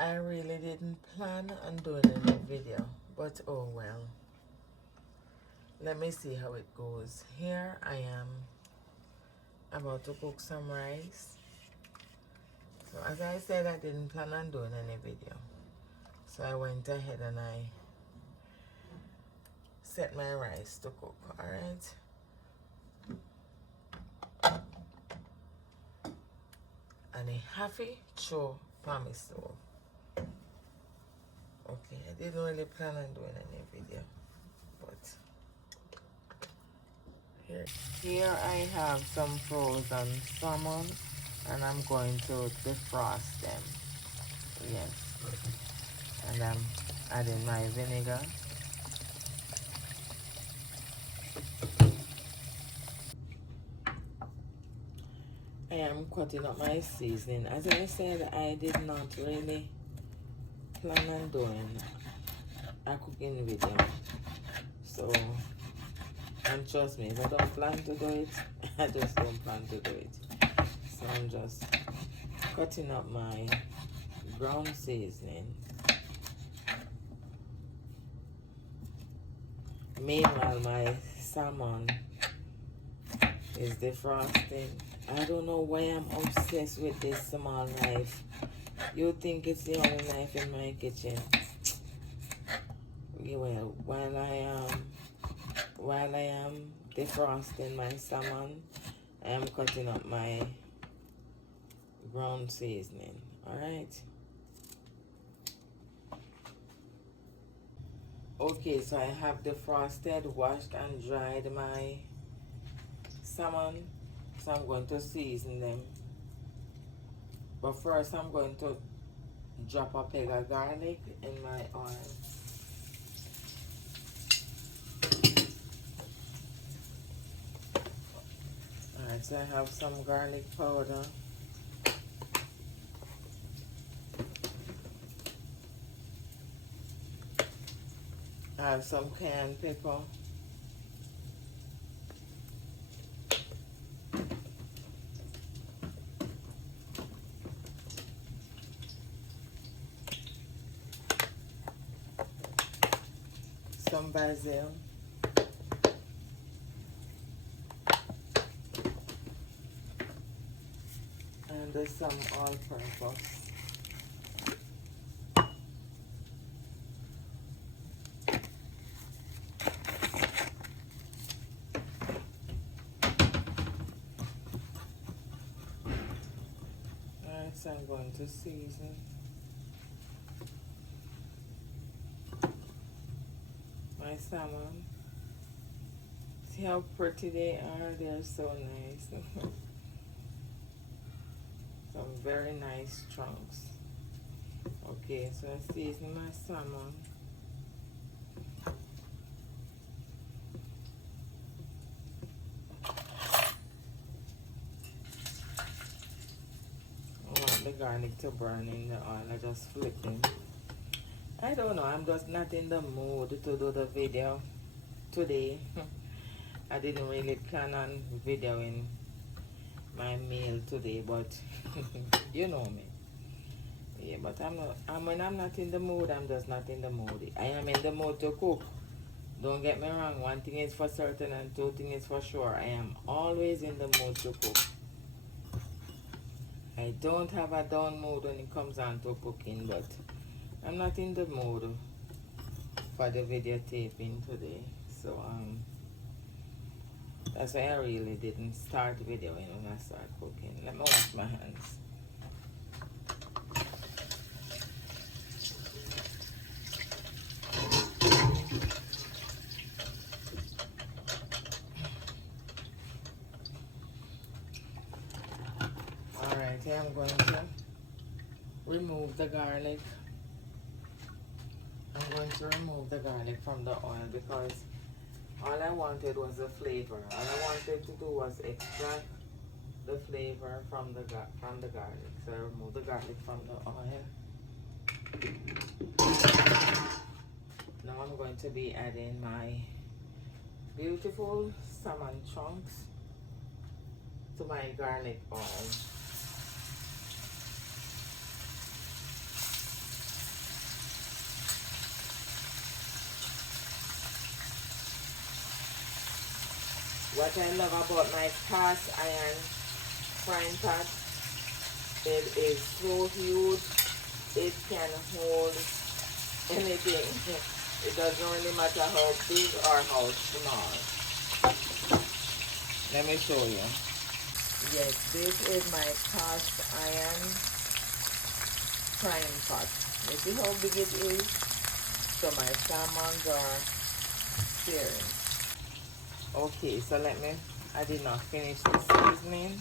I really didn't plan on doing any video, but oh well. Let me see how it goes. Here I am about to cook some rice. So as I said, I didn't plan on doing any video. So I went ahead and I set my rice to cook, alright? And a happy show promise so. Okay, I didn't really plan on doing any video, but here I have some frozen salmon and I'm going to defrost them. Yes. And I'm adding my vinegar. I am cutting up my seasoning. As I said, I did not really plan on doing a cooking video. So, and trust me, if I don't plan to do it, I just don't plan to do it. So I'm just cutting up my ground seasoning. Meanwhile, my salmon is defrosting. I don't know why I'm obsessed with this small knife. You think it's the only knife in my kitchen? Yeah, well, while I am defrosting my salmon, I am cutting up my ground seasoning. All right. Okay, so I have defrosted, washed, and dried my salmon. So I'm going to season them. But first, I'm going to drop a peg of garlic in my oil. Alright, so I have some garlic powder. I have some cayenne pepper. Some basil. And there's some all-purpose. Alright, so I'm going to season. My salmon. See how pretty they are? They're so nice. Some very nice chunks. Okay, so I season my salmon. I want the garlic to burn in the oil. I just flip them. I don't know, I'm just not in the mood to do the video today. I didn't really plan on videoing my meal today, but you know me. Yeah, but when I'm not in the mood, I'm just not in the mood. I am in the mood to cook. Don't get me wrong, one thing is for certain and two things is for sure. I am always in the mood to cook. I don't have a down mood when it comes on to cooking, but I'm not in the mood for the videotaping today. So that's why I really didn't start videoing when I started cooking. Let me wash my hands. Alright, here I'm going to remove the garlic. I'm going to remove the garlic from the oil because all I wanted was the flavor. All I wanted to do was extract the flavor from the garlic. So I remove the garlic from the oil. Now I'm going to be adding my beautiful salmon chunks to my garlic oil. What I love about my cast iron frying pan, it is so huge, it can hold anything. It doesn't really matter how big or how small. Let me show you. Yes, this is my cast iron frying pot. You see how big it is? So my salmons are searing. Okay, so I did not finish the seasoning.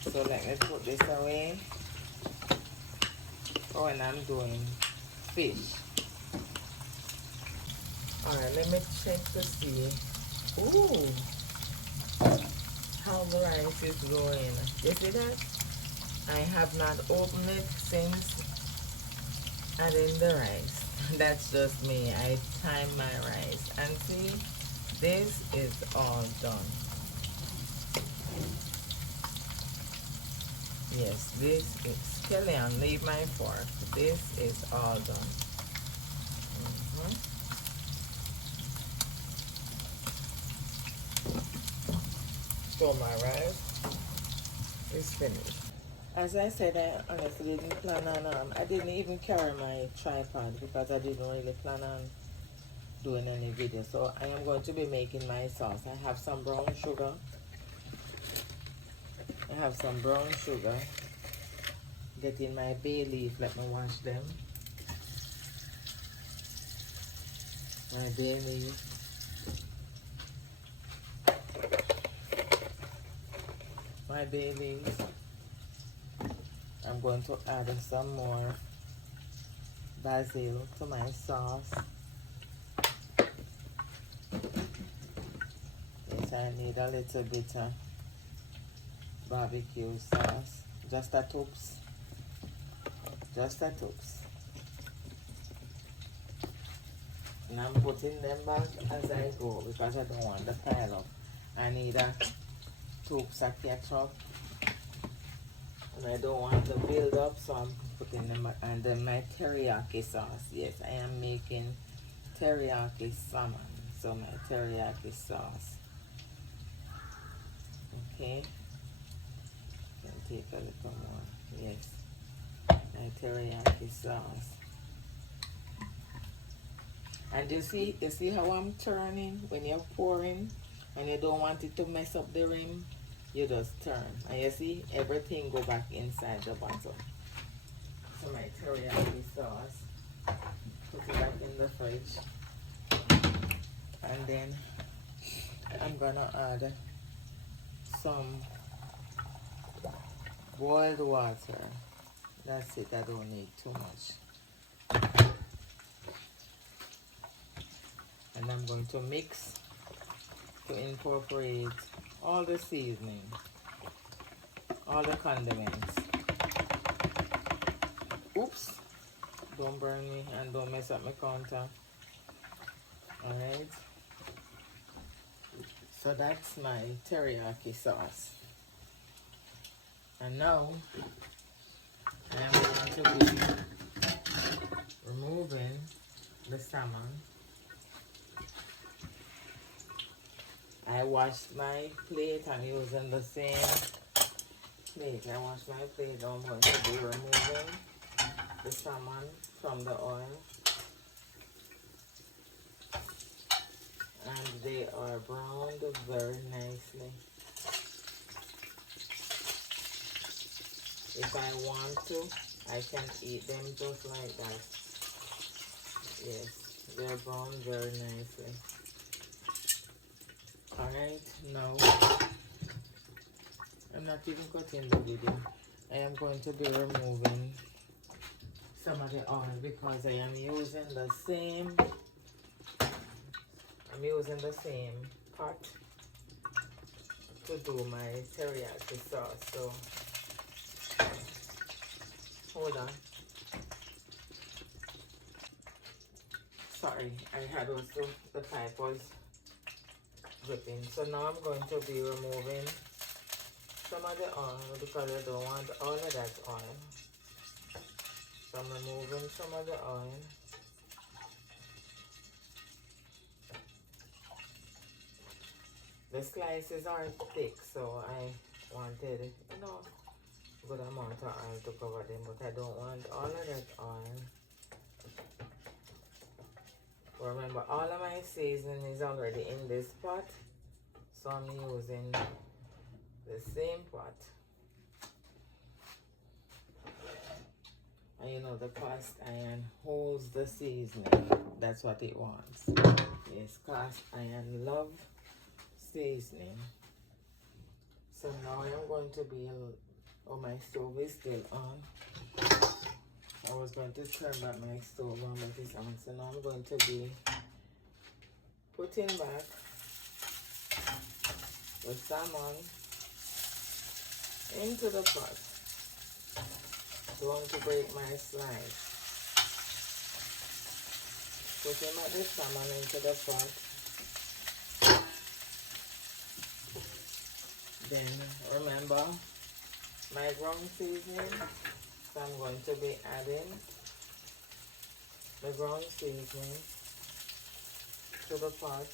So let me put this away. Oh, and I'm doing fish. Alright, let me check to see. Ooh, how the rice is going. You see that? I have not opened it since adding the rice. That's just me. I time my rice. And see, this is all done. Yes, this is Kellyanne, leave my fork. This is all done. So my rice is finished. As I said, I honestly didn't plan on, I didn't even carry my tripod because I didn't really plan on doing any video. So I am going to be making my sauce. I have some brown sugar. Getting my bay leaf, let me wash them. My bay leaf. My bay leaf. I'm going to add some more basil to my sauce. Yes, I need a little bit of barbecue sauce. Just a toops. And I'm putting them back as I go because I don't want the pile up. I need a toops of ketchup. And I don't want to build up, so I'm putting them back. And then my teriyaki sauce. Yes, I am making teriyaki salmon. So my teriyaki sauce. Okay. Can take a little more. Yes. My teriyaki sauce. And you see how I'm turning when you're pouring and you don't want it to mess up the rim? You just turn. And you see everything go back inside the bottle. So my teriyaki sauce, put it back in the fridge. And then I'm gonna add some boiled water. That's it, I don't need too much. And I'm going to mix to incorporate all the seasoning, all the condiments. Oops, don't burn me and don't mess up my counter. Alright, so that's my teriyaki sauce. And now I am going to be removing the salmon. I washed my plate and using the same plate. I washed my plate. I'm going to be removing the salmon from the oil. And they are browned very nicely. If I want to, I can eat them just like that. Yes, they're browned very nicely. Alright, now I'm not even cutting the video. I am going to be removing some of the oil because I am using the same pot to do my teriyaki sauce. So hold on. Sorry, I had also the pipe was dripping. So now I'm going to be removing some of the oil because I don't want all of that oil. So I'm removing some of the oil. the slices are thick, so I wanted, you know, good amount of oil to cover them, but I don't want all of that oil. Remember, all of my seasoning is already in this pot, so I'm using the same pot. And you know, the cast iron holds the seasoning. That's what it wants. Yes, cast iron love seasoning. So now I'm going to be, oh, my stove is still on. I was going to turn back my stove on, but it's on. So now I'm going to be putting back the salmon into the pot. Don't want to break my slice. Putting back the salmon into the pot. Then remember my ground seasoning. So I'm going to be adding the ground seasoning to the pot.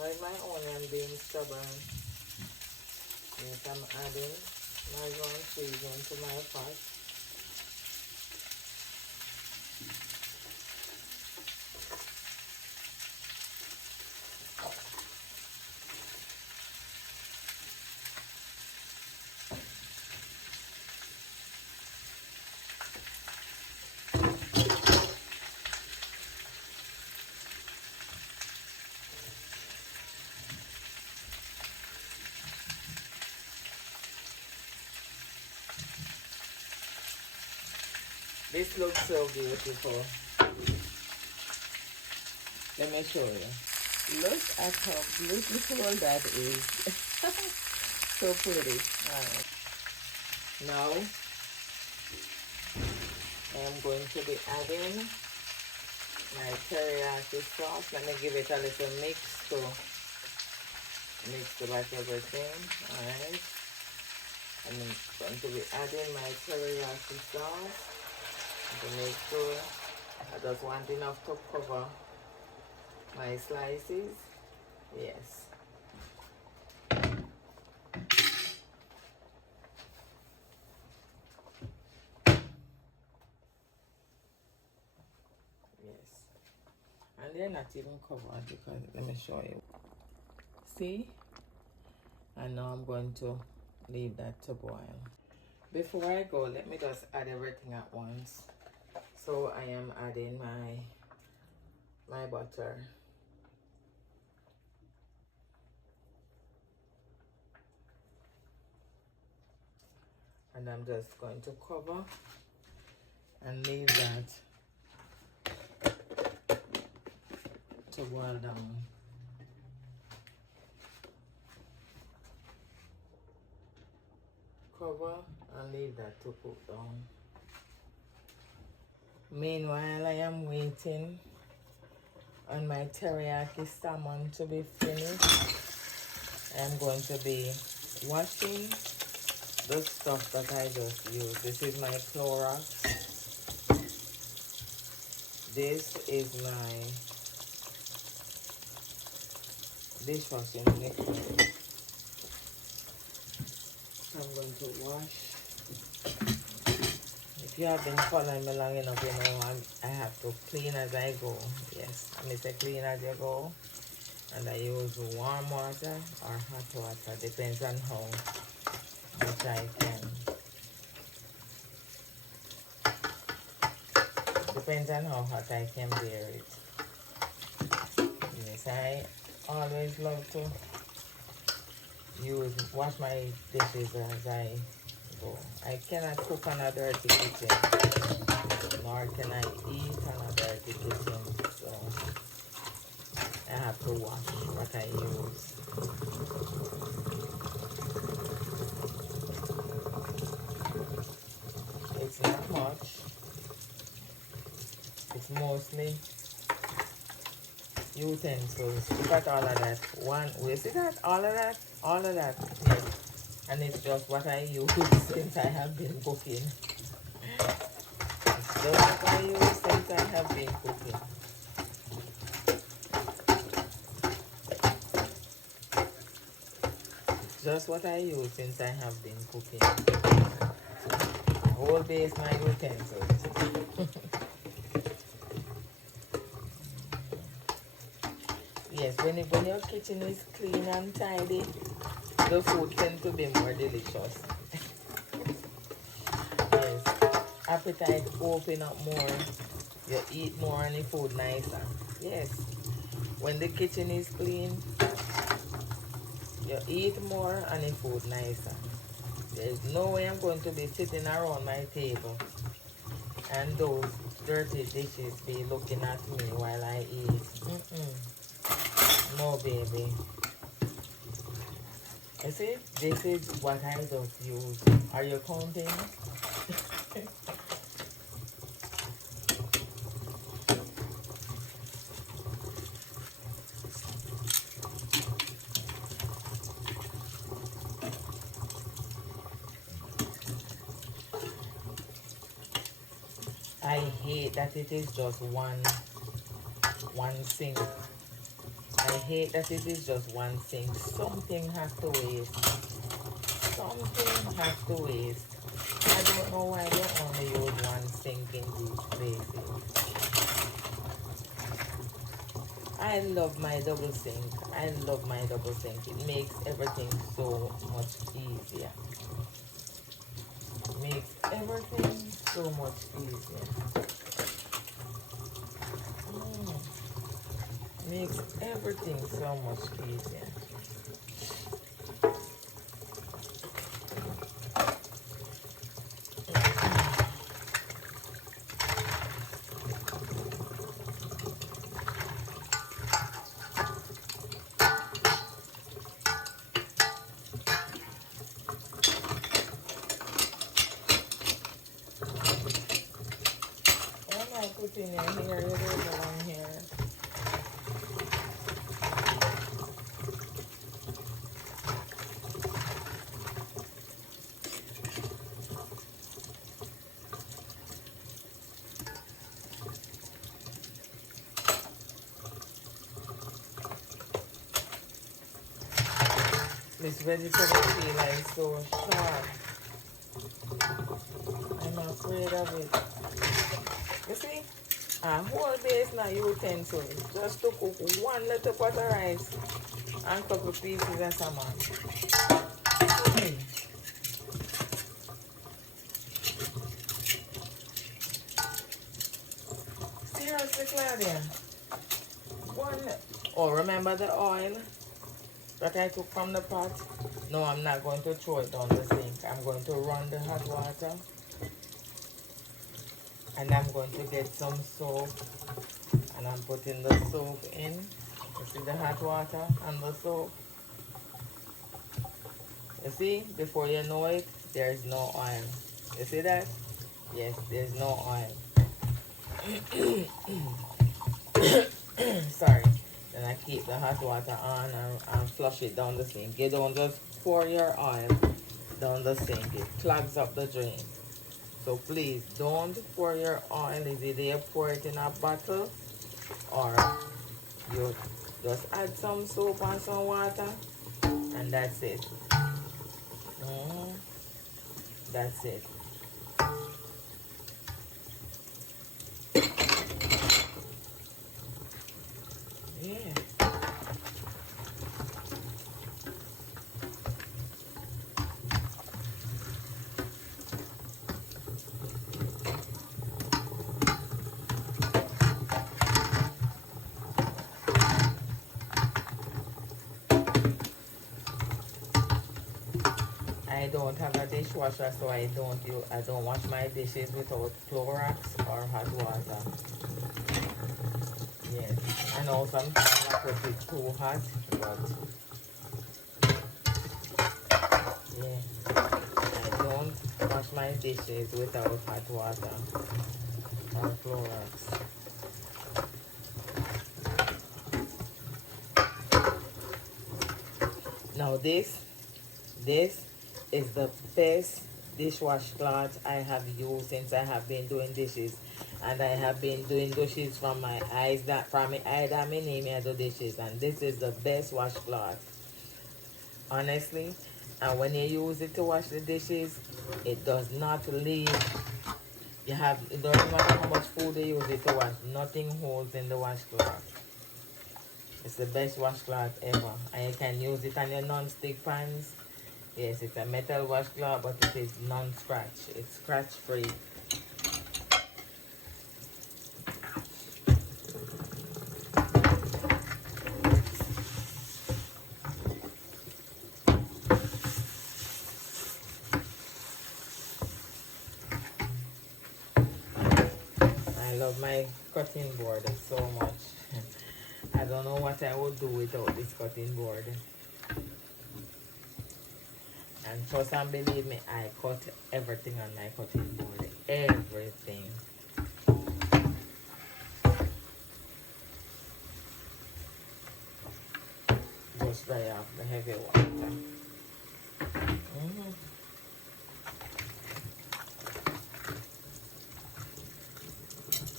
Like my onion being stubborn, yes, I'm adding my ground seasoning to my pot. This looks so beautiful. Let me show you. Look at how beautiful that is. So pretty. Alright. Now, I'm going to be adding my teriyaki sauce. Let me give it a little mix to mix back everything. Alright. I'm going to be adding my teriyaki sauce. To make sure I just want enough to cover my slices. Yes. Yes. And they're not even covered because, let me show you. See? And now I'm going to leave that to boil. Before I go, let me just add everything at once. So I am adding my butter. And I'm just going to cover and leave that to boil down. Cover and leave that to cook down. Meanwhile, I am waiting on my teriyaki salmon to be finished. I'm going to be washing the stuff that I just used. This is my Clorox. This is my dishwashing liquid. I'm going to wash. If you have been following me long enough, you know I have to clean as I go. Yes, I say clean as you go. And I use warm water or hot water, depends on how much I can. Depends on how hot I can bear it. Yes, I always love to wash my dishes as I go. I cannot cook on a dirty kitchen, nor can I eat on a dirty kitchen, so I have to wash what I use. It's not much. It's mostly utensils. Look at all of that. We see that? All of that? All of that. Yes. And it's just what I use since I have been cooking. That's what I use since I have been cooking. Just what I use since I have been cooking. Whole base my utensils. Yes, when your kitchen is clean and tidy, the food tends to be more delicious. Yes, appetite open up more. You eat more and the food nicer. Yes, when the kitchen is clean, you eat more and the food nicer. There's no way I'm going to be sitting around my table and those dirty dishes be looking at me while I eat. No, baby. You see, this is what I just use. Are you counting? I hate that it is just one sink. I hate that it is just one sink. Something has to waste. Something has to waste. I don't know why they only use one sink in these places. I love my double sink. I love my double sink. It makes everything so much easier. It makes everything so much easier. Makes everything so much easier. What am I putting in here? It is on here. This vegetable peel is so sharp. I'm afraid of it. You see? A whole base now utensil. Just to cook one little pot of rice and a couple pieces of salmon. Seriously, Claudia. One. Oh, remember the oil that I took from the pot? No, I'm not going to throw it down the sink. I'm going to run the hot water. And I'm going to get some soap. And I'm putting the soap in. You see the hot water and the soap? You see? Before you know it, there's no oil. You see that? Yes, there's no oil. Sorry. Then I keep the hot water on and flush it down the sink. You don't just pour your oil down the sink. It clogs up the drain. So please don't pour your oil. Either you pour it in a bottle or you just add some soap and some water and that's it. That's it. Yeah. I don't have a dishwasher, so I don't wash my dishes without Clorox or hot water. Yes, I know sometimes I put it too hot, but yeah, I don't wash my dishes without hot water or Clorox. Now this is the best dishwash cloth I have used since I have been doing dishes. And I have been doing dishes from my eyes that from my eye that me name I do dishes. And this is the best washcloth, honestly. And when you use it to wash the dishes, it does not leave. It doesn't matter how much food you use it to wash, nothing holds in the washcloth. It's the best washcloth ever. And you can use it on your non-stick pans. Yes, it's a metal washcloth, but it is non-scratch. It's scratch-free. I love my cutting board so much. I don't know what I would do without this cutting board. And trust and believe me, I cut everything on my cutting board. Everything. Just dry off the heavy water.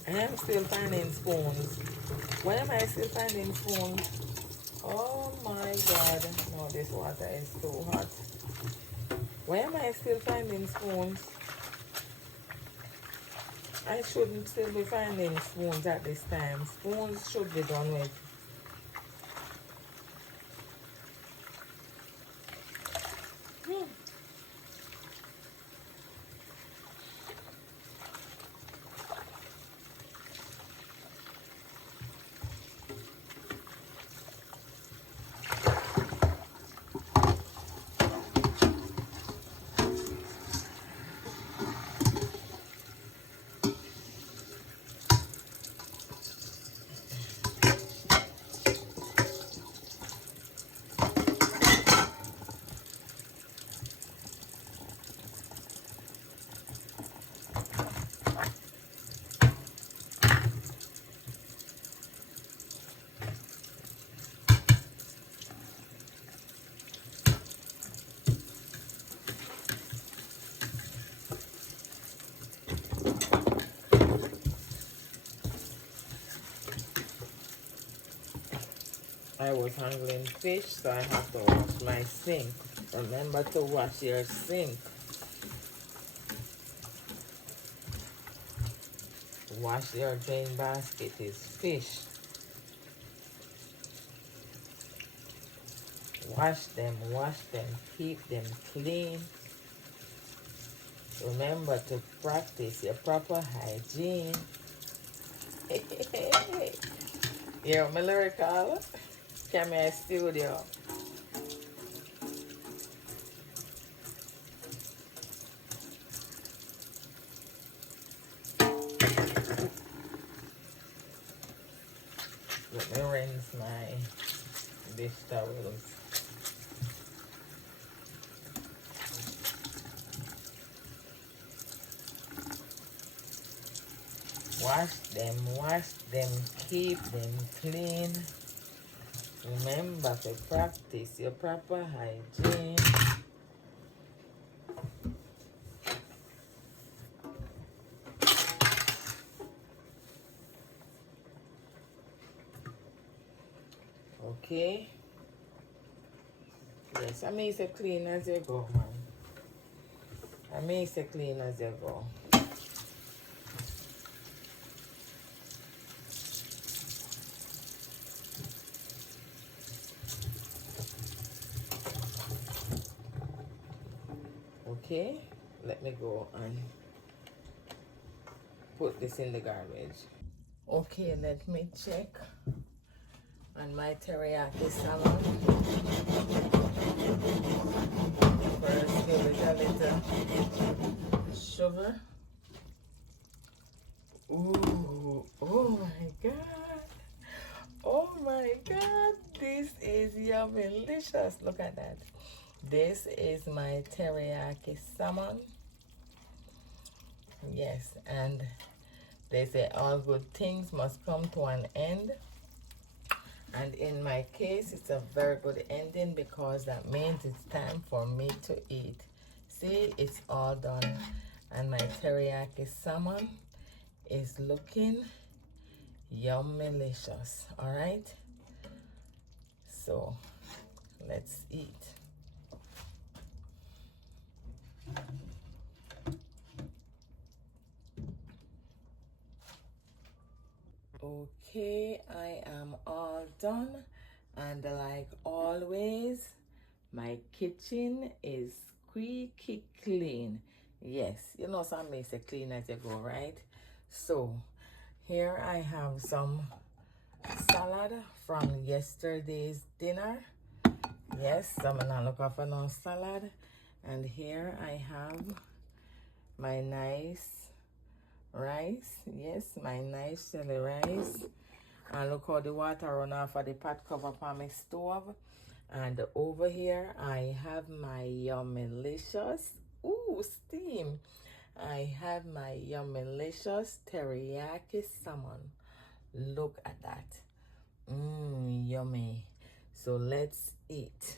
I am still finding spoons. Why am I still finding spoons? Oh my god. No, this water is too hot. Why am I still finding spoons? I shouldn't still be finding spoons at this time. Spoons should be done with. I was handling fish, so I have to wash my sink. Remember to wash your sink. Wash your drain basket is fish. Wash them, keep them clean. Remember to practice your proper hygiene. You're my lyrical. Camera studio. Let me rinse my dish towels. Wash them, keep them clean. Remember to practice your proper hygiene. Okay. Yes, I may say clean as you go, man. I may say clean as you go. Okay, let me go and put this in the garbage. Okay, let me check on my teriyaki salmon. First, give it a little sugar. Ooh, oh my god. Oh my god, this is Yummilicious. Look at that. This is my teriyaki salmon. Yes, and they say all good things must come to an end. And in my case, it's a very good ending because that means it's time for me to eat. see, it's all done. And my teriyaki salmon is looking yummilicious. All right, so let's eat. Okay, I am all done, and like always, my kitchen is squeaky clean. Yes, you know some makes it clean as you go, right? So here I have some salad from yesterday's dinner. Yes, I'm gonna look for no salad. And here I have my nice rice. Yes, my nice chili rice. And look how the water run off of the pot cover on my stove. And over here I have my Yummilicious. Ooh, steam. I have my Yummilicious teriyaki salmon. Look at that. Mmm, yummy. So let's eat.